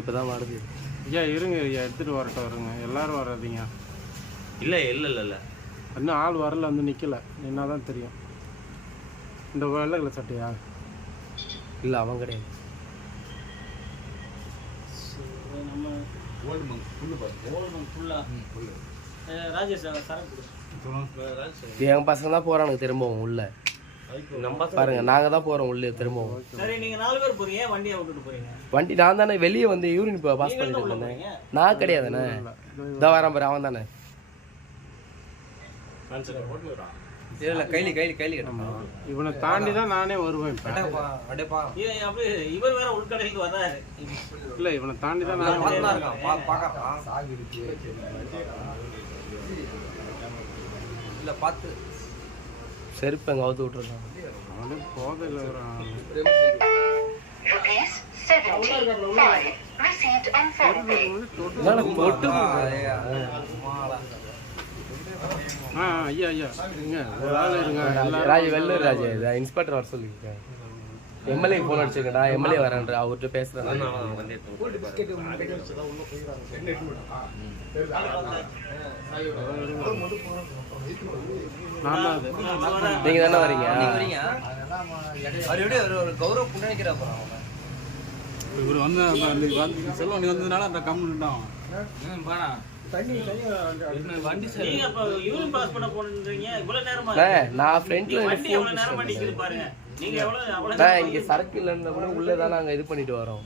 இப்பதான் வருது. ஐயா இருங்க ஐயா, எடுத்துட்டு வரட்டும் வருங்க. எல்லாரும் வராதீங்க. இல்லை இல்லை இல்லை இல்லை, இன்னும் ஆள் வரல, வந்து நிற்கல. என்னதான் தெரியும். இந்த வெள்ளை கலர் சட்டையா? இல்லை அவன் கிடையாது. என் பசங்க தான் போறானுங்க திரும்பவும் உள்ள. பாருங்க, நாங்க தான் போறோம் உள்ள திரும்பவும். வண்டி நான் தானே வெளியே வந்து யூரின் பாஸ் பண்ணிட்டு இருந்தேன். நான் கிடையாதுண்ணே, இதான் வரேன் பாரு, அவன் தானே. இவனை தாண்டி தான் நானே வருவேன். இல்ல இவனை தாண்டி தான் செருப்பு எங்க அவுத்து விட்டுருக்கான். அவனே போதையில் ஐயா ஐயா ஒரு ஆள் இருங்க. ராஜ் வெள்ளூர் ராஜ் இன்ஸ்பெக்டர் வர சொல்லியிருக்கேன். எம்எல்ஏ போன் அடிச்சிருக்கடா, எம்எல்ஏ வரேன்ற அவர்கிட்ட பேசுறேன். நீங்க தானே வரீங்க? இவர் வந்து செல்வம் வந்ததுனால அந்த கம்முன்னுட்டான். நான் ஃப்ரெண்ட்ல இங்க சரக்கு இல்லைன்னா உள்ளதான் நாங்க இது பண்ணிட்டு வரோம்.